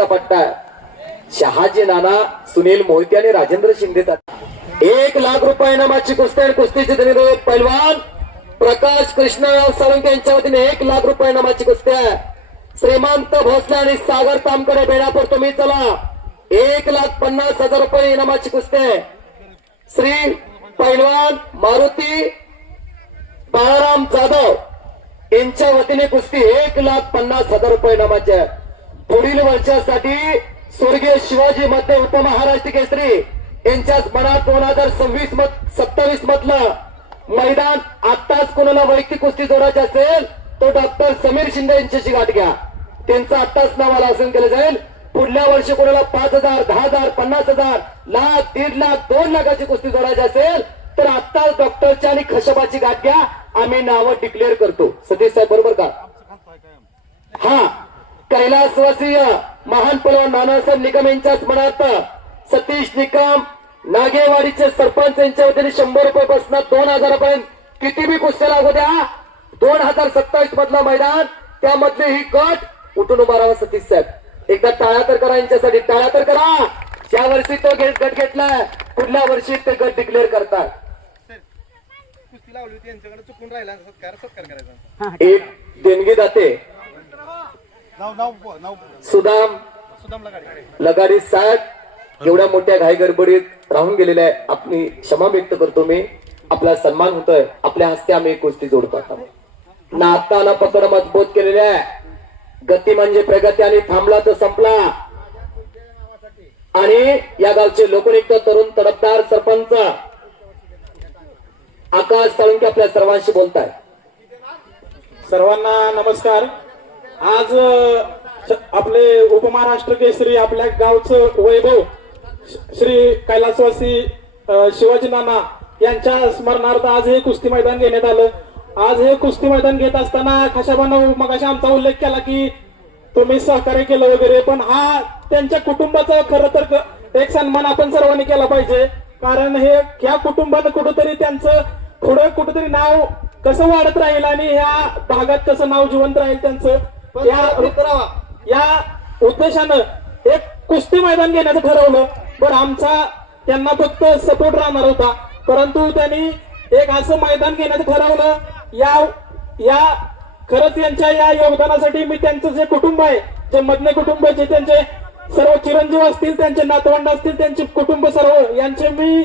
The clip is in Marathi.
पट्टा शहाजी नाना, सुनील मोहिते आणि राजेंद्र शिंदे. 1 लाख रुपये इनामाची कुस्ती आणि कुस्तीचे धनुर्धर पैलवान प्रकाश कृष्णराव साळुंखे यांच्या वतीने 1 लाख रुपये इनामाची कुस्ती आहे. श्रीमंत भोसले आणि सागर तामकडे बेणापूर तुम्ही चला. 1,50,000 रुपये इनामाची कुस्ती आहे. श्री पैलवान मारुती बाळाराम जाधव यांच्या वतीने कुस्ती 1,50,000 रुपये इनामाची आहे. पुढील वर्षासाठी स्वर्गीय शिवाजी मध्ये उपमहाराष्ट्र केसरी यांच्या मनात 2027 मधलं मैदान आत्ताच कोणाला वैयक्तिक कुस्ती जोडायची असेल तो डॉक्टर समीर शिंदे यांच्याशी गाठ घ्या. त्यांचं आत्ताच नाव आसन केलं जाईल. पुढल्या वर्षी कोणाला 5,000, 10,000, 50,000, लाख, 1.5 लाख, 2 लाखाची कुस्ती जोडायची असेल तर आत्ताच डॉक्टरची आणि खशबाची गाठ घ्या. आम्ही नावं डिक्लेअर करतो. सतीश साहेब बरोबर का? हा, कैलासवासीय महान पैलवान नानासाहेब निकम यांच्याच मनात सतीश निकम नागेवाडीचे सरपंच यांच्या वतीने 100 रुपये पासून 2,000 रुपये किती बी कुस्त्या लागू द्या. 2027 मधला मैदान त्यामधले ही गट उठून उभा राहा. सतीश साहेब एकदा टाळ्या तर करा यांच्यासाठी, टाळ्या तर करा. ज्या वर्षी तो गट घेतलाय पुढल्या वर्षी ते गट डिक्लेअर करतात. एक देणगी दाते सुदाम लगाडी साहेब एवढ्या मोठ्या घाई गडबडीत राहून गेलेले आहे. आपली क्षमा व्यक्त करतो मी. आपला सन्मान होतोय. आपल्या हस्ते आम्ही कुस्ती जोडतो. नाताना पकड मजबूत केलेले आहे. गती म्हणजे प्रगती आणि थांबला तर संपला. आणि या गावचे लोकनियुक्त तरुण तडफदार सरपंच आकाश साळुंखे आपल्या सर्वांशी बोलताय. सर्वांना नमस्कार. आज आपले उपमहाराष्ट्र केसरी आपल्या गावचं वैभव श्री कैलासवासी शिवाजी नाना यांच्या स्मरणार्थ आज हे कुस्ती मैदान घेण्यात आलं. आज हे कुस्ती मैदान घेत असताना खशाबानं मगाशी आमचा उल्लेख केला की तुम्ही सहकार्य केलं वगैरे, पण हा त्यांच्या कुटुंबाचा खरं तर एक सन्मान आपण सर्वांनी केला पाहिजे. कारण हे ह्या कुटुंबानं कुठंतरी त्यांचं थोडं कुठंतरी नाव कसं वाढत राहील आणि ह्या भागात कसं नाव जिवंत राहील त्यांचं, या उद्देशानं एक कुस्ती मैदान घेण्याचं ठरवलं. बरं, आमचा त्यांना फक्त सपोर्ट राहणार होता, परंतु त्यांनी एक असं मैदान घेण्याचं ठरवलं. या खरंच यांच्या या योगदानासाठी मी त्यांचं जे कुटुंब आहे, जे मधले कुटुंब, जे त्यांचे सर्व चिरंजीव असतील, त्यांचे नातवंड असतील, त्यांचे कुटुंब सर्व यांचे मी